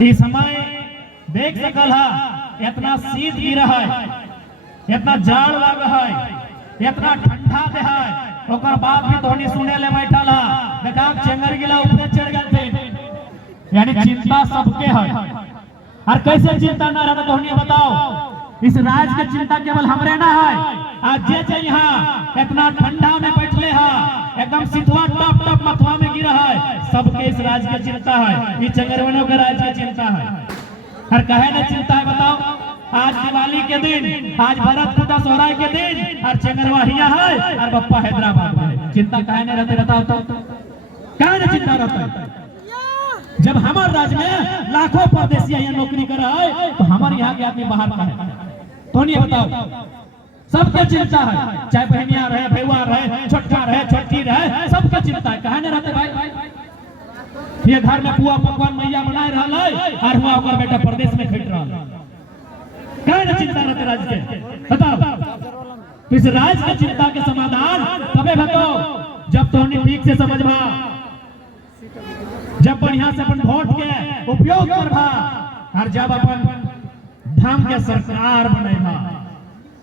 इस समय देख सकल है इतना शीत गिर है, इतना जाड़ लग है, इतना ठंडा दे है, ओकर बाद भी धोनी सुने ले बैठल है। देखा चेंगर गिला ऊपर चढ़ गए थे, यानी चिंता सबके है। और कैसे चिंता ना रहा धोनी बताओ, इस राज की चिंता केवल हमरे ना है। आज जे यहाँ इतना ठंडा में बैठले है, एकदम सिथवा टप टप मथवा में गिरा है, सबके इस राज की चिंता है। ये चंगरवनों का राज की चिंता है। और कहे ना चिंता है बताओ, आज दिवाली के दिन, आज भरत पूजा सोहराय के दिन, और चंगरवा हिया है और बप्पा हैदराबाद में। चिंता कहे नहीं रहते बताओ तो, कहे ना चिंता रहता है। जब हमारे राज्य में लाखों परदेसी यहाँ नौकरी कर रहा है, तो हमारे यहाँ के आदमी बाहर का है। तो नहीं बताओ, सबके चिंता है, चाहे बहनिया रहे, भैया रहे, छोटका रहे, छोटी रहे, सबके चिंता है। कहे नहीं रहते भाई, ये घर में पुआ पकवान मैया बनाए रहा है, और हुआ ओकर बेटा प्रदेश में खट रहा है। कहे ना चिंता रहते राज्य के बताओ। इस राज्य की चिंता के समाधान तबे बताओ जब तो ठीक से समझबा, जब बढ़िया से अपन वोट के उपयोग करबा, और जब अपन ढंग के सरकार बनेगा।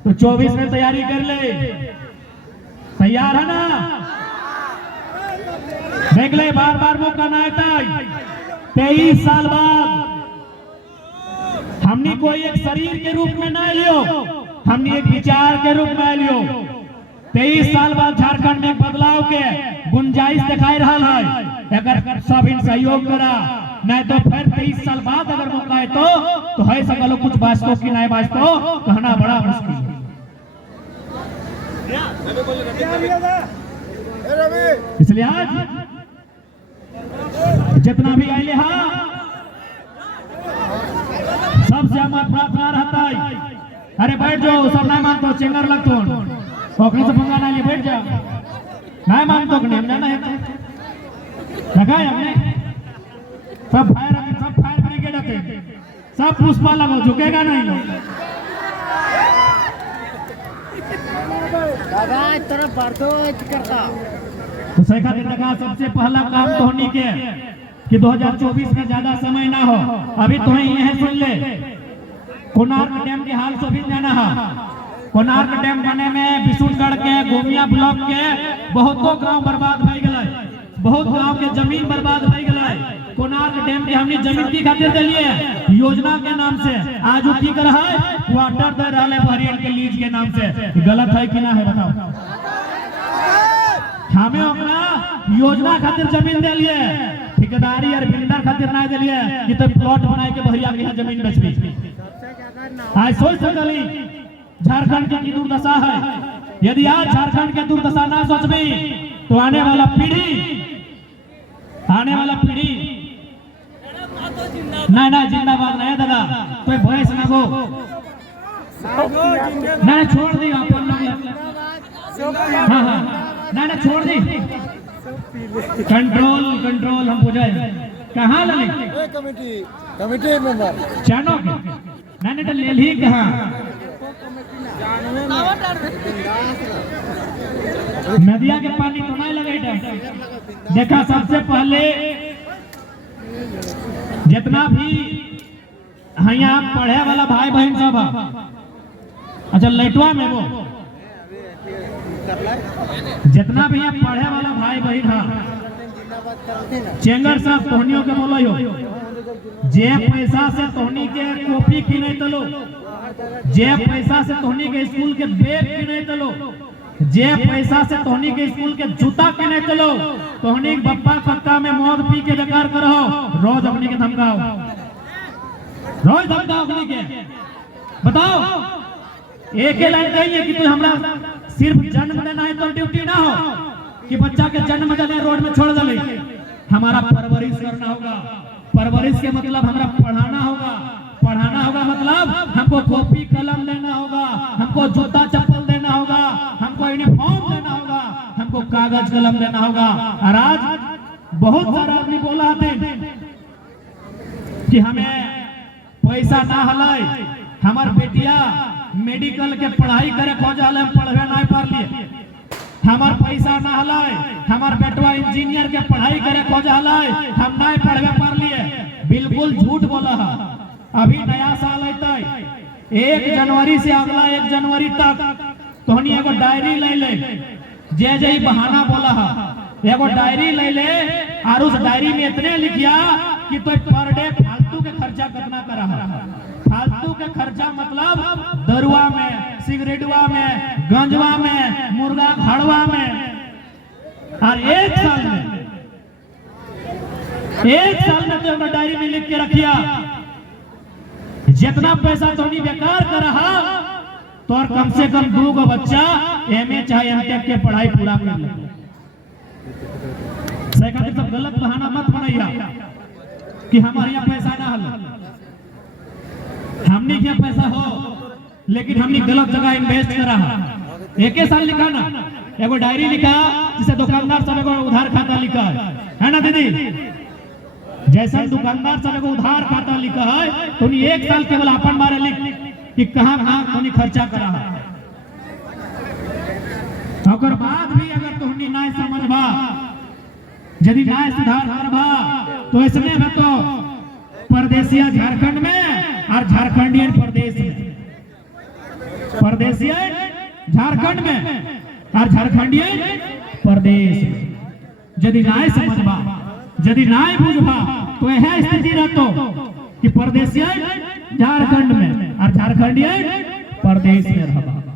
तो 24 में तैयारी कर ले, तैयार है ना? देख ले, बार बार मौका ना आता। 23 साल बाद हमने कोई एक शरीर के रूप में ना लियो, हमने एक विचार के रूप में लियो। 23 साल बाद झारखंड में बदलाव के गुंजाइश दिखाई रहा है। अगर सब इन सहयोग करा, नहीं तो फिर 23 साल बाद अगर मौका है तो है सकलो कुछ वास्तव की नहीं वास्तव कहना बड़ा मुश्किल है। इसलिए आज जितना भी आए हा, सबसे हमारा प्रार्थना रहता है, अरे बैठ जाओ, सब नहीं मानते चेंगर लगतो ओकरे से पंगा ना ले, बैठ जा। नहीं मानतो कि नहीं जाना है लगाए हमने सब फायर ब्रिगेड आते, सब पुष्पा लगाओ, झुकेगा नहीं लोग। तरफ करता तो सैखा देखा सबसे पहला काम धोनी के कि 2024 में ज्यादा समय ना हो। अभी तो यह सुन ले, कोणार्क डैम के हाल से भी जाना है। कोणार्क डैम बने में बिशुनगढ़ के गोमिया ब्लॉक के बहुतों गांव बर्बाद हो गए, बहुत गांव के जमीन बर्बाद हो गए। कोणार्क डैम के हमने जमीन की खातिर दिलिए योजना के नाम से, आज वो की कर रहा है, वाटर दे रहा है बहरियन के लीज के नाम से। गलत है कि ना है बताओ? हमें अपना योजना खातिर जमीन दिलिए, ठेकेदारी और बिल्डर खातिर ना दिलिए कि तो प्लॉट बनाए के बहरिया के यहाँ जमीन बेचबी। आज सोच सकली झारखंड की दुर्दशा है। यदि आज झारखंड के दुर्दशा ना सोचबी तो आने वाला पीढ़ी नहीं जिंदाबाद नहीं दादा, कोई भैंस ना गो नहीं छोड़ दी अपन लोग। हाँ नहीं छोड़ दी, कंट्रोल हम बुझाए कहाँ लगे कमिटी मेंबर चानो नहीं तो ले ली कहाँ नदिया के पानी तो नहीं लगे। देखा सबसे पहले जितना भी यहाँ पढ़े वाला भाई बहन सब, अच्छा लाइटवा में वो जितना भी यहाँ पढ़े वाला भाई बहन है, चेंगर साहब तोहनियों के बोलो यो, जे पैसा से तोहनी के कॉपी किने तलो, जे पैसा से तोहनी के स्कूल के बैग किने तलो, जे पैसा से तोहनी के स्कूल के जूता किने चलो, तोहनी बप्पा पक्का में मौत पी के बेकार करो, रोज अपनी के धमकाओ, रोज धमकाओ अपनी के। बताओ एक ही लाइन कहिए कि तू हमरा सिर्फ जन्म देना है तो ड्यूटी ना हो कि बच्चा के जन्म देने रोड में छोड़ दे। हमारा परवरिश करना होगा, परवरिश के मतलब हमारा पढ़ाना होगा मतलब हमको कॉपी कलम देना होगा, हमको जूता चप्पल देना होगा, हमको यूनिफॉर्म देना होगा, हमको कागज कलम देना होगा। और आज बहुत सारा आदमी बोला थे कि हमें पैसा ना हलाई, हमार बेटिया मेडिकल के पढ़ाई करे खोजल पढ़वे नहीं पढ़ लिए, हमार पैसा ना हलाई, हमार बेटवा इंजीनियर के पढ़ाई करे खोजल हम नहीं पढ़वे पढ़ लिए। बिल्कुल झूठ बोला है। अभी नया साल अतै 1 जनवरी से अगला 1 जनवरी तक तोहनी एगो डायरी ले ले, जे जे बहाना बोला है एगो डायरी ले ले और उस डायरी में इतने लिखिया कि तो पर डे फालतू के खर्चा कितना करा है। फालतू के खर्चा मतलब दरुआ में, सिगरेटवा में, गंजवा में, मुर्गा घड़वा में। और 1 साल में तो एगो डायरी में लिख के रखिया जितना पैसा तोनी बेकार करा तो और कम से कम 2 गो बच्चा एमए चाहे एमटेक के पढ़ाई पूरा कर ले। सही सब गलत बहाना मत बनाइया कि हमारे यहाँ पैसा ना हो। हमने क्या पैसा हो लेकिन हमने गलत जगह इन्वेस्ट करा है। 1 साल लिखा ना, एगो डायरी लिखा जिसे दुकानदार सब एगो उधार खाता लिखा है ना दीदी। जैसा दुकानदार सब एगो उधार खाता लिखा है तो 1 साल केवल अपन बारे लिख कि कहां कहां खर्चा करा है। और बाद भी अगर तुहनी ना समझबा, यदि ना सुधार करबा तो इसमें में तो परदेसिया झारखंड में और झारखंडियन प्रदेश में, परदेसिया झारखंड में और झारखंडियन प्रदेश में। यदि ना समझबा, यदि ना बुझबा तो यह स्थिति रहतो कि परदेसिया झारखंड में और झारखंडियन प्रदेश में रहबा।